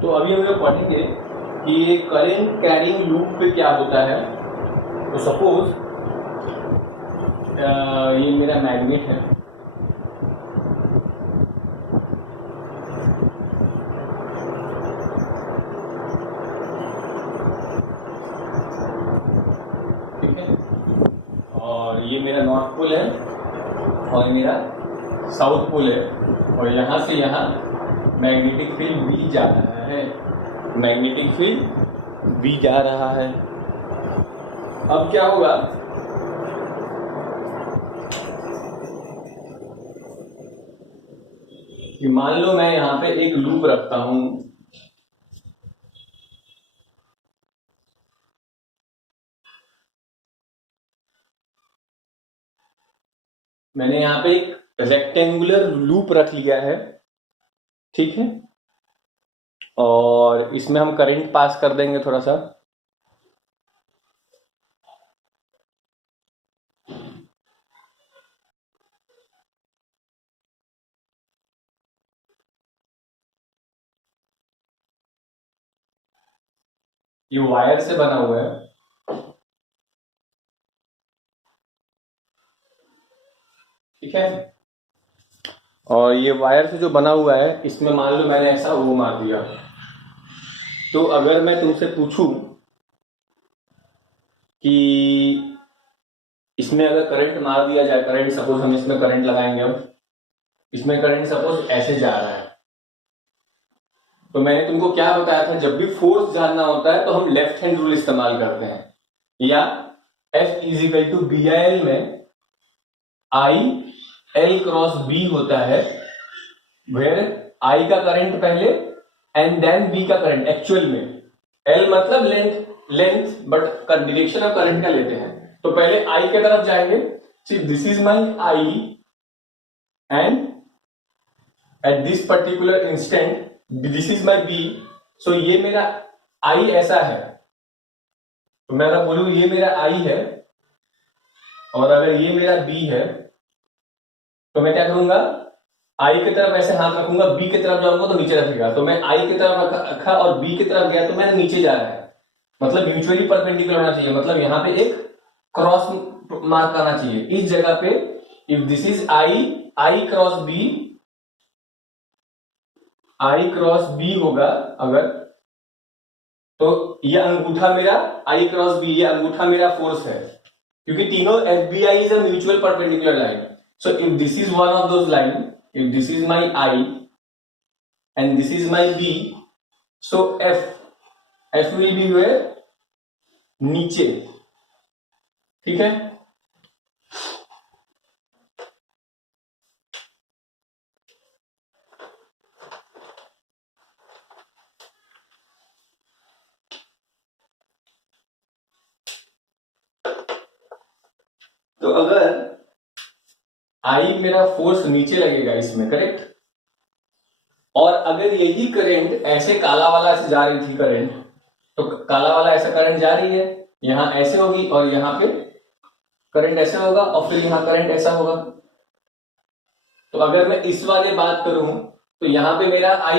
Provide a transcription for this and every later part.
तो अभी हम लोग पढ़ेंगे कि करंट कैरिंग लूप पे क्या होता है। तो सपोज ये मेरा मैग्नेट है, ठीक है, और ये मेरा नॉर्थ पोल है और ये मेरा साउथ पोल है, और यहाँ से यहाँ मैग्नेटिक फील्ड बी जा रहा है, मैग्नेटिक फील्ड बी जा रहा है। अब क्या होगा, कि मान लो मैं यहाँ पे एक लूप रखता हूं, मैंने यहाँ पे एक रेक्टेंगुलर लूप रख लिया है, ठीक है, और इसमें हम करंट पास कर देंगे थोड़ा सा। ये वायर से बना हुआ है, ठीक है, और ये वायर से जो बना हुआ है इसमें मान लो मैंने ऐसा वो मार दिया। तो अगर मैं तुमसे पूछूं कि इसमें अगर करंट मार दिया जाए, करंट सपोज हम इसमें करंट लगाएंगे, अब इसमें करंट सपोज ऐसे जा रहा है, तो मैंने तुमको क्या बताया था, जब भी फोर्स जानना होता है तो हम लेफ्ट हैंड रूल इस्तेमाल करते हैं, या F इजिकल टू BIL में I L क्रॉस B होता है, वेयर I का करंट पहले एंड देन B का करंट। एक्चुअल में L मतलब length but direction of current का लेते हैं, तो पहले I के तरफ जाएंगे, this is my I and at this particular instant this is my B। सो ये मेरा I ऐसा है, तो मैं अगर बोलूं ये मेरा I है और अगर ये मेरा B है, तो मैं क्या करूंगा, I की तरफ ऐसे हाथ रखूंगा, B की तरफ जाऊंगा तो नीचे रखेगा, तो मैं I की तरफ रखा और B की तरफ गया तो मैंने नीचे जा रहा है, मतलब म्यूचुअली परपेंडिकुलर होना चाहिए, मतलब यहाँ पे एक क्रॉस मार्क आना चाहिए इस जगह पे। If this is I cross B, I cross B होगा अगर, तो ये अंगूठा मेरा I क्रॉस B, ये अंगूठा मेरा फोर्स है, क्योंकि तीनों FBI is a mutual perpendicular line. So if this is one of those line, if this is my I and this is my B, so F will be where, नीचे, ठीक है। तो अगर I मेरा force नीचे लगेगा इसमें, correct, और अगर यही करंट ऐसे काला वाला से जा रही थी करंट, तो काला वाला ऐसा करंट जा रही है, यहां ऐसे होगी और यहां पे करंट ऐसा होगा और फिर यहां करंट ऐसा होगा। तो अगर मैं इस वाले बात करूं तो यहां पे मेरा I,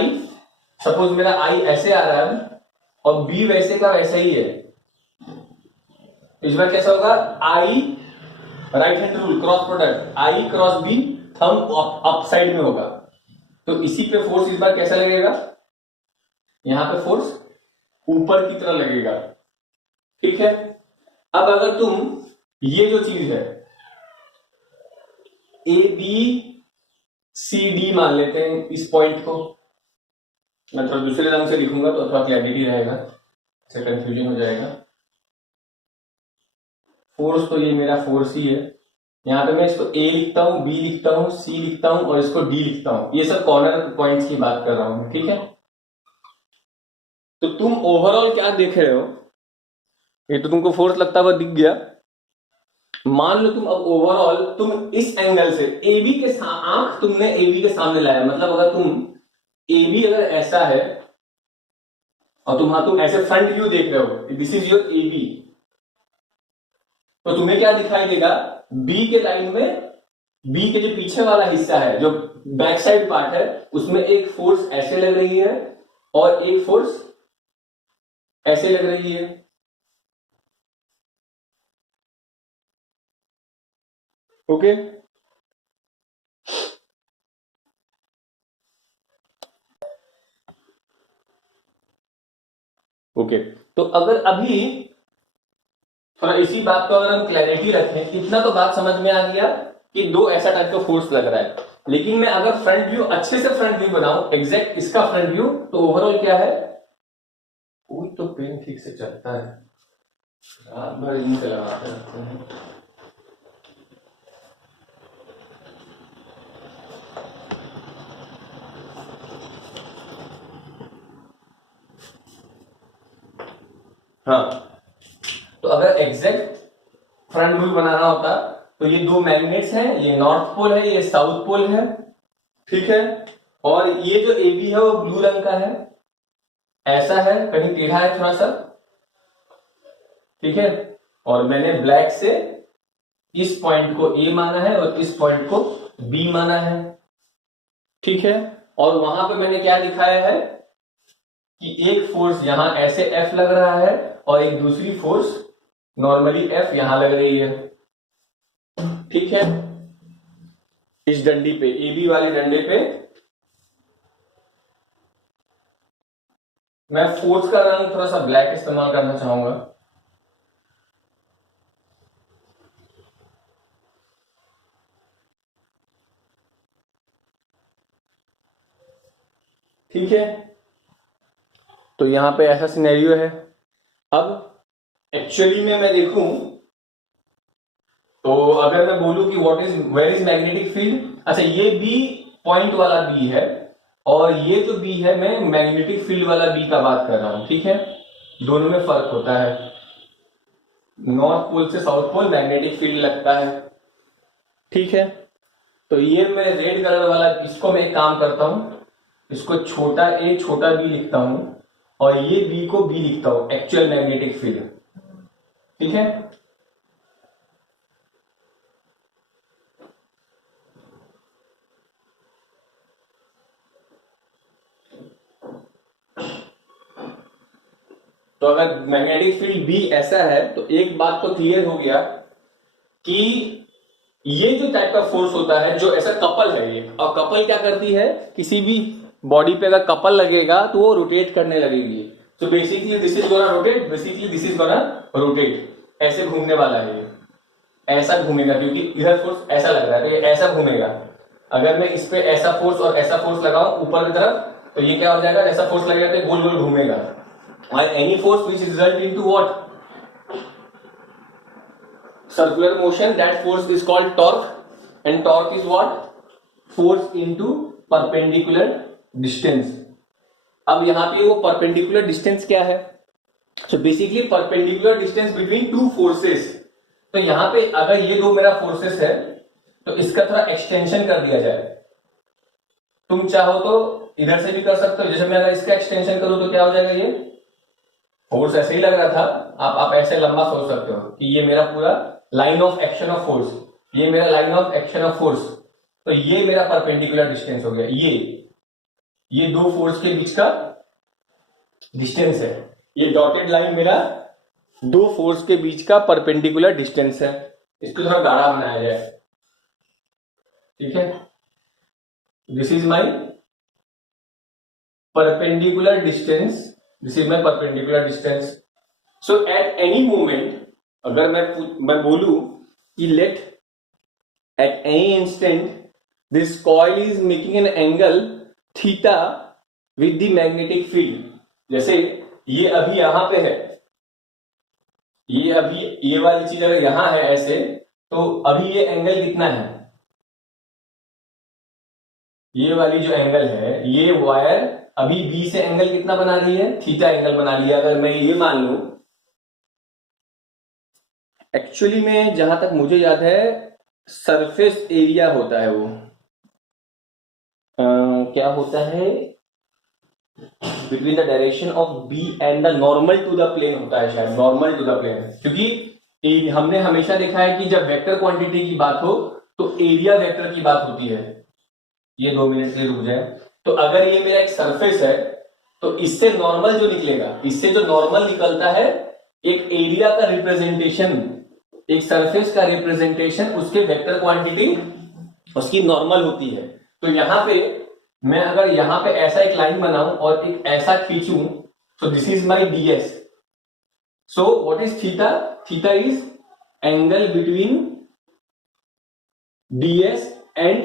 सपोज मेरा I ऐसे आ रहा है और B वैसे का वैसा ही है, इस बार कैसा होगा, I right hand rule cross product, I cross B thumb up side में होगा, तो इसी पे फोर्स इस बार कैसा लगेगा, यहां पे फोर्स ऊपर की तरह लगेगा, ठीक है। अब अगर तुम ये जो चीज है ABCD मान लेते हैं इस पॉइंट को, मैं थोड़ा दूसरे रंग से लिखूंगा तो थोड़ा क्लैरिटी रहेगा, इससे कंफ्यूजन हो जाएगा। फोर्स तो ये मेरा फोर्स ही है, यहाँ पे मैं इसको A लिखता हूं, B लिखता हूं, C लिखता हूं और इसको D लिखता हूं, ये सब कॉर्नर पॉइंट्स की बात कर रहा हूं, ठीक है। तो तुम ओवरऑल क्या देख रहे हो, ये तो तुमको फोर्स लगता हुआ दिख गया। मान लो तुम अब ओवरऑल तुम इस एंगल से AB के आंख तुमने AB के सामने लाया, मतलब अगर तुम AB अगर ऐसा है और तुम ऐसे फ्रंट व्यू देख रहे हो, दिस इज योर AB, तो तुम्हें क्या दिखाई देगा, B के लाइन में B के जो पीछे वाला हिस्सा है, जो बैक साइड पार्ट है, उसमें एक फोर्स ऐसे लग रही है और एक फोर्स ऐसे लग रही है। Okay, okay. तो अगर अभी थोड़ा इसी बात को अगर हम क्लैरिटी रखें, इतना तो बात समझ में आ गया कि दो ऐसा टाइप का फोर्स लग रहा है। लेकिन मैं अगर फ्रंट व्यू अच्छे से फ्रंट व्यू बनाऊं, एग्जैक्ट इसका फ्रंट व्यू, तो ओवरऑल क्या है, कोई तो पेन ठीक से चलता है, रात भर इन से लगाते रहते हैं। हाँ, तो अगर एग्जैक्ट फ्रंट व्यू बनाना होता तो ये दो मैग्नेट्स हैं, ये नॉर्थ पोल है, ये साउथ पोल है, ठीक है। और ये जो ए बी है वो ब्लू रंग का है, ऐसा है, कहीं टेढ़ा है थोड़ा सा, ठीक है। और मैंने ब्लैक से इस पॉइंट को ए माना है और इस पॉइंट को बी माना है, ठीक है। और वहां पे मैंने क्या दिखाया है कि एक फोर्स यहां ऐसे एफ लग रहा है और एक दूसरी फोर्स नॉर्मली एफ यहां लग रही है, ठीक है। इस डंडी पे, ए बी वाले डंडे पे मैं फोर्स का रंग थोड़ा सा ब्लैक इस्तेमाल करना चाहूंगा, ठीक है। तो यहां पे ऐसा सिनेरियो है। अब एक्चुअली में मैं देखूं तो अगर मैं बोलूं कि वेयर इज मैग्नेटिक फील्ड, अच्छा ये बी पॉइंट वाला बी है और ये जो बी है मैं मैग्नेटिक फील्ड वाला बी का बात कर रहा हूं, ठीक है। दोनों में फर्क होता है, नॉर्थ पोल से साउथ पोल मैग्नेटिक फील्ड लगता है, ठीक है। तो ये मैं रेड कलर वाला, इसको मैं एक काम करता हूं, इसको छोटा ए छोटा बी लिखता हूं और ये बी को बी लिखता हूं, एक्चुअल मैग्नेटिक फील्ड, ठीक है। तो अगर मैग्नेटिक फील्ड बी ऐसा है तो एक बात तो क्लियर हो गया कि ये जो टाइप का फोर्स होता है, जो ऐसा कपल है ये, और कपल क्या करती है, किसी भी बॉडी पे अगर कपल लगेगा तो वो रोटेट करने लगेगी। तो basically this is gonna rotate, basically this is gonna rotate, ऐसे घूमने वाला है ये, ऐसा घूमेगा क्योंकि इधर फोर्स ऐसा लग रहा है तो ये ऐसा घूमेगा। अगर मैं इस पे ऐसा फोर्स और ऐसा फोर्स लगाऊं ऊपर की तरफ तो ये क्या हो जाएगा, ऐसा फोर्स लगेगा तो गोल गोल घूमेगा। और any force which result into what, circular motion, that force is called torque, and torque is what, force into perpendicular distance। अब यहां पे वो perpendicular distance क्या है, so basically perpendicular distance between two forces। तो यहां पे अगर ये दो मेरा फोर्सेस है तो इसका थोड़ा एक्सटेंशन कर दिया जाए, तुम चाहो तो इधर से भी कर सकते हो, जैसे मैं अगर इसका एक्सटेंशन करूं तो क्या हो जाएगा, ये फोर्स ऐसे ही लग रहा था, आप ऐसे लंबा सोच सकते हो कि ये मेरा पूरा line of action of force, ये मेरा line of action of force, तो ये मेरा परपेंडिकुलर डिस्टेंस हो गया। ये दो फोर्स के बीच का डिस्टेंस है, ये डॉटेड लाइन मेरा दो फोर्स के बीच का परपेंडिकुलर डिस्टेंस है। इसको थोड़ा गाढ़ा बनाया जाए, ठीक है। This is my perpendicular distance, this is my perpendicular distance. So at any moment अगर मैं बोलूं कि let at any instant this coil is making an angle theta with the magnetic field, जैसे ये अभी यहां पे है, ये अभी ये वाली चीज अगर यहां है ऐसे, तो अभी ये एंगल कितना है, ये वाली जो एंगल है, ये वायर अभी बी से एंगल कितना बना रही है, थीटा एंगल बना लिया। अगर मैं ये मान लूं, एक्चुअली में जहां तक मुझे याद है सरफेस एरिया होता है वो क्या होता है, between the direction of B and the normal to the plane होता है, शायद नॉर्मल टू द प्लेन। क्योंकि हमने हमेशा देखा है कि जब वेक्टर क्वांटिटी की बात हो तो एरिया वेक्टर की बात होती है। ये 2 मिनट के लिए रुक जाए। तो अगर ये मेरा एक सरफेस है तो इससे नॉर्मल जो निकलेगा, इससे जो नॉर्मल निकलता है, एक एरिया का रिप्रेजेंटेशन, एक सरफेस का रिप्रेजेंटेशन, उसके वेक्टर क्वांटिटी उसकी नॉर्मल होती है। तो यहां पे मैं अगर यहां पे ऐसा एक लाइन बनाऊं और एक ऐसा खींचूं, so this is my ds. So what is theta? Theta is angle between ds and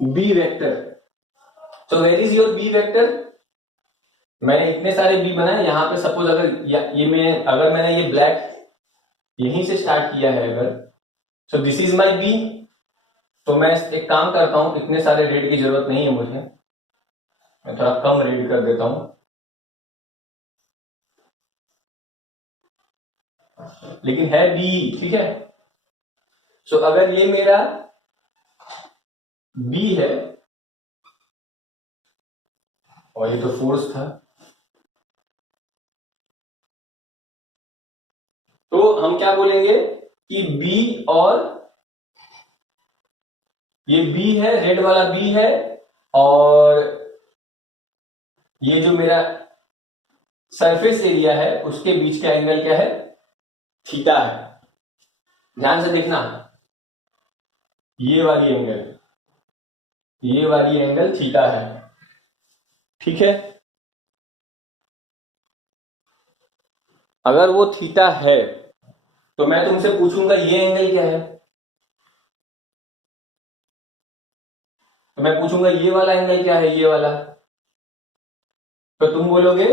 b vector. So where is your b vector? मैंने इतने सारे b बनाए, यहां पे सपोज अगर मैंने ये ब्लैक यहीं से स्टार्ट किया है अगर, so this is my b. तो मैं एक काम करता हूं, इतने सारे रेड की जरूरत नहीं है मुझे, मैं थोड़ा कम रेड कर देता हूं, लेकिन है बी, ठीक है। सो अगर ये मेरा बी है और ये तो फोर्स था, तो हम क्या बोलेंगे कि बी, और ये बी है, रेड वाला बी है, और ये जो मेरा सरफेस एरिया है उसके बीच का एंगल क्या है? थीटा है। ध्यान से देखना, ये वाली एंगल थीटा है, ठीक है। अगर वो थीटा है तो मैं तुमसे पूछूंगा ये एंगल क्या है, तो मैं पूछूंगा ये वाला एंगल क्या है, ये वाला, तो तुम बोलोगे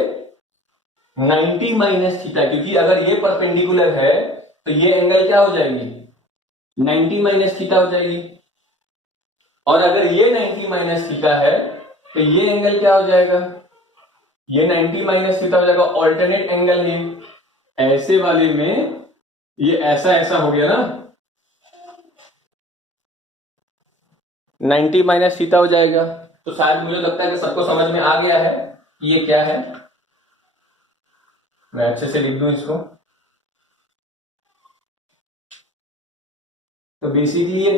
90 माइनस थीटा, क्योंकि अगर ये परपेंडिकुलर है तो ये एंगल क्या हो जाएगी? 90 माइनस थीटा हो जाएगी। और अगर ये 90 माइनस थीटा है तो ये एंगल क्या हो जाएगा? ये 90 माइनस थीटा हो जाएगा, ऑल्टरनेट एंगल है। ऐसे वाले में ये ऐसा ऐसा हो गया ना, 90 माइनस थीटा हो जाएगा। तो शायद मुझे लगता है कि सबको समझ में आ गया है ये क्या है। मैं अच्छे से लिख दूं इसको, तो बेसिकली ये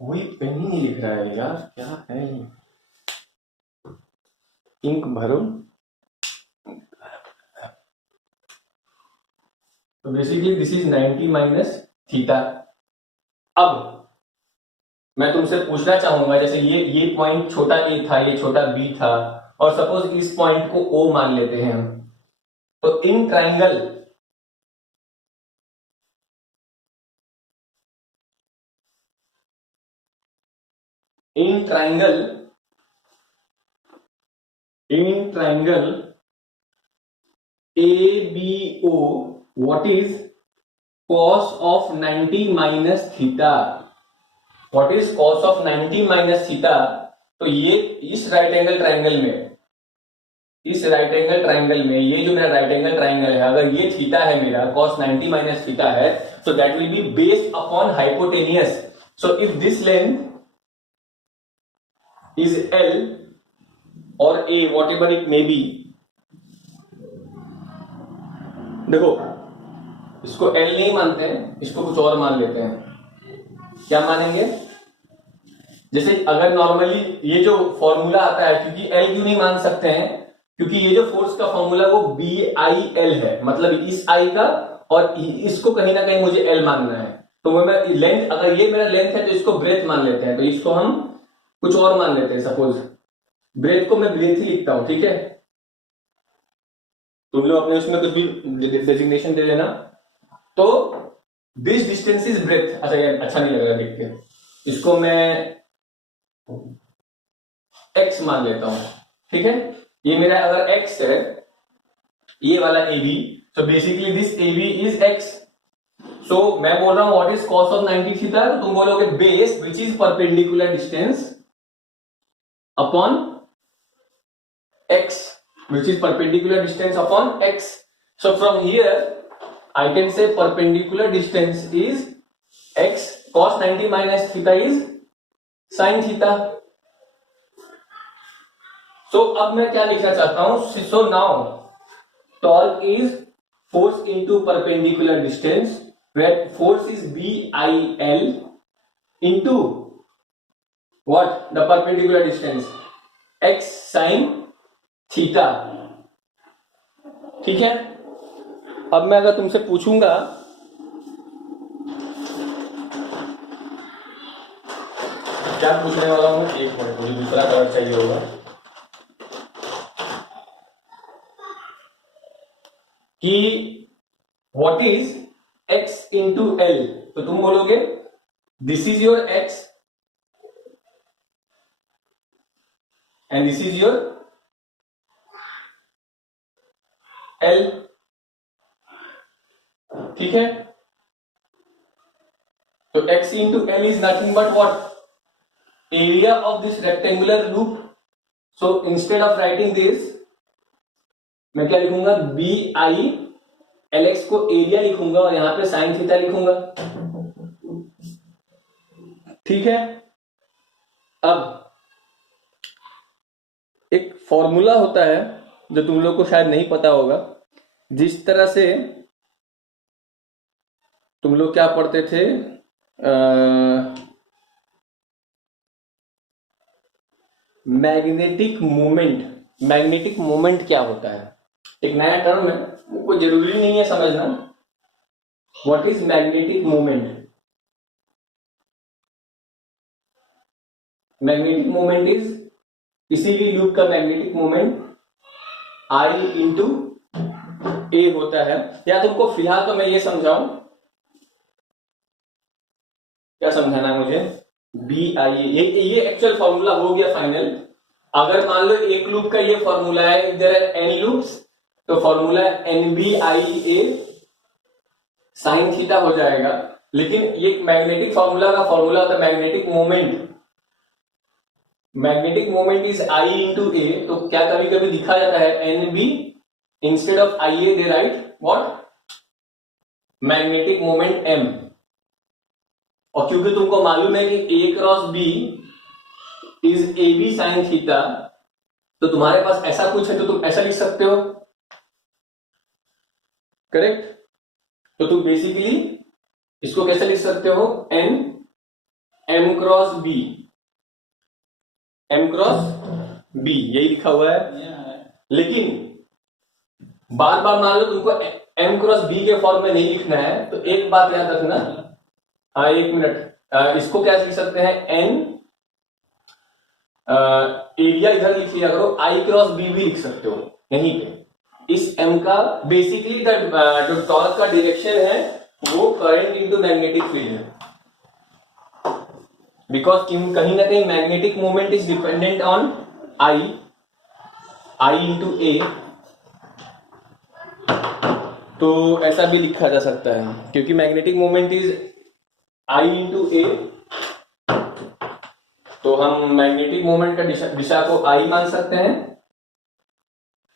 कोई पेन ही नहीं लिख रहा है यार, क्या है ये? इंक भरो। तो basically this is 90 minus theta. अब मैं तुमसे पूछना चाहूंगा, जैसे ये पॉइंट छोटा ए था, ये छोटा बी था, और सपोज इस पॉइंट को ओ मान लेते हैं हम, तो in triangle ABO, what is cos of 90 minus theta? What is cos of 90 minus theta? तो ये इस राइट एंगल ट्राइंगल में, ये जो मेरा राइट एंगल ट्राइंगल है, अगर ये थीटा है मेरा, cos 90 माइनस थीटा है, so that will be based upon hypotenuse. So if this length is L or A, whatever it may be, देखो इसको L नहीं मानते हैं, इसको कुछ और मान लेते हैं। क्या मानेंगे? जैसे अगर नॉर्मली ये जो फॉर्मूला आता है, क्योंकि L क्यों नहीं मान सकते हैं? क्योंकि ये जो फोर्स का फॉर्मूला वो BIL है, मतलब इस I का, और इसको कहीं ना कहीं मुझे L मानना है। तो मैं लेंथ, अगर ये मेरा लेंथ है तो इसको ब्रेथ मान लेते हैं, तो इसको हम कुछ और मान लेते हैं। सपोज ब्रेथ को मैं ब्रेथ ही लिखता हूं, ठीक है। तुम लोग अपने उसमें कुछ भी डेजिग्नेशन दे देना। तो दिस डिस्टेंस इज ब्रेथ। अच्छा यार, अच्छा नहीं लग रहा देख के, इसको मैं x मान लेता हूं, ठीक है। ये मेरा अगर x है, ये वाला AB, so basically this AB is x. So मैं बोल रहा हूं what is cos of 90 theta, तो तुम बोलोगे base which is perpendicular distance upon x, which is perpendicular distance upon x. So from here I can say perpendicular distance is x, cos 90 minus theta is sin theta. So अब मैं क्या लिखना चाहता हूं? So now torque is force into perpendicular distance, where force is BIL into what? The perpendicular distance, x sin theta. ठीक है, अब मैं अगर तुमसे पूछूंगा क्या पूछने वाला हूं, एक मिनट, मुझे दूसरा कलर चाहिए होगा। कि what is x into L, तो तुम बोलोगे this is your x and this is your l। ठीक है, तो x into L is nothing but what, area of this rectangular loop. So instead of writing this मैं क्या लिखूंगा, B I L x को एरिया लिखूंगा और यहां पे साइन थीटा लिखूंगा। ठीक है, अब एक फॉर्मूला होता है जो तुम लोग को शायद नहीं पता होगा, जिस तरह से तुम लोग क्या पढ़ते थे, मैग्नेटिक मोमेंट। मैग्नेटिक मोमेंट क्या होता है, एक नया टर्म है, कोई जरूरी नहीं है समझना। What is magnetic moment? Magnetic moment is किसी भी लूप का मैग्नेटिक मोमेंट आई इंटू ए होता है। या तुमको फिलहाल तो मैं ये समझाऊं, क्या समझाना है मुझे, बी आई ए, ये एक्चुअल फॉर्मूला हो गया फाइनल। अगर मान लो एक लूप का ये फॉर्मूला है, इधर एन लूप्स, तो formula N B I A sine theta हो जाएगा। लेकिन ये मैग्नेटिक फॉर्मूला का फॉर्मूला होता है magnetic moment. Magnetic moment is I into A, तो क्या कभी कभी लिखा जाता है N B, instead of I A they write what, magnetic moment M. और क्योंकि तुमको मालूम है कि A cross B is A B sine theta, तो तुम्हारे पास ऐसा कुछ है तो तुम ऐसा लिख सकते हो, करेक्ट। तो तुम बेसिकली इसको कैसे लिख सकते हो, N M cross B, M cross B, यही लिखा हुआ है। लेकिन बार बार मान लो तुमको एम क्रॉस बी के फॉर्म में नहीं लिखना है, तो एक बात याद रखना, हाँ एक मिनट, इसको क्या लिख सकते हैं, एन एरिया इधर लिख लिया करो, आई क्रॉस बी भी लिख सकते हो यहीं पे। इस एम का बेसिकली जो टॉर्क का डायरेक्शन है वो करंट इनटू मैग्नेटिक फील्ड है, बिकॉज कहीं ना कहीं magnetic moment is dependent on I, I into A. तो ऐसा भी लिखा जा सकता है, क्योंकि magnetic moment is I into A, तो हम मैग्नेटिक मोमेंट का दिशा को आई मान सकते हैं।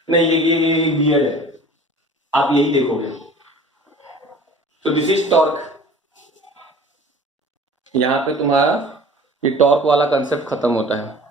नहीं, ये वियर्ड है, आप यही देखोगे। तो दिस इज टॉर्क, यहां पे तुम्हारा ये टॉर्क वाला कंसेप्ट खत्म होता है।